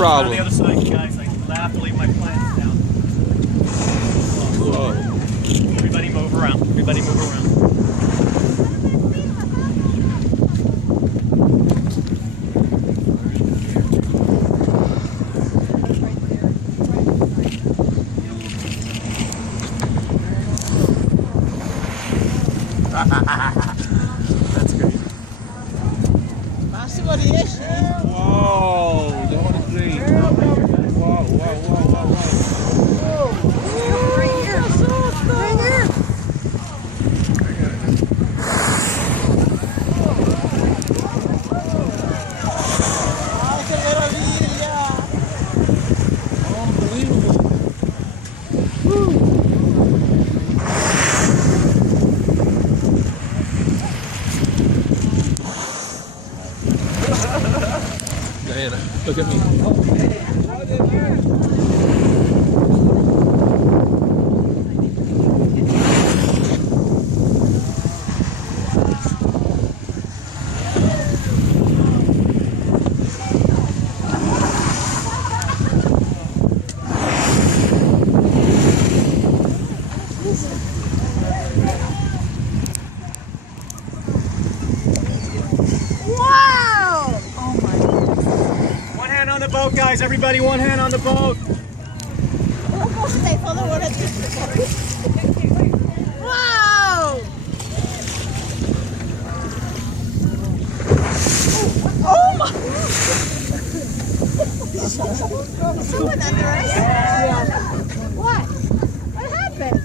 problem. On the other side, guys. I have to leave my plants down. Whoa. Everybody move around. Everybody move around. That's great. Whoa, that one is great. Wow, wow, wow, wow, wow. Right here. Right here. Diana, look at me. On the boat, guys. Everybody, one hand on the boat. Wow! Oh my! Is someone under us? Yeah. What? What happened?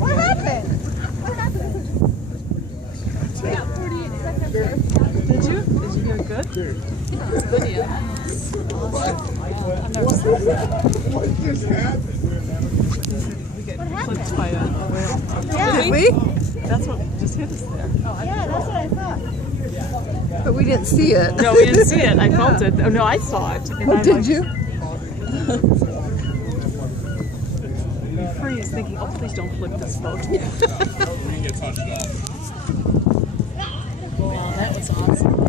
What happened? What happened? Yeah, 48 seconds. Did you? Did you hear good? Video. What just happened? What happened? By a whale. Yeah. Did we? That's what just hit us there. Yeah, that's what I thought. But we didn't see it. No, we didn't see it. I felt it. Oh no, I saw it. And What did you? You freeze thinking, oh please don't flip this boat. We get touched off. Wow, that was awesome.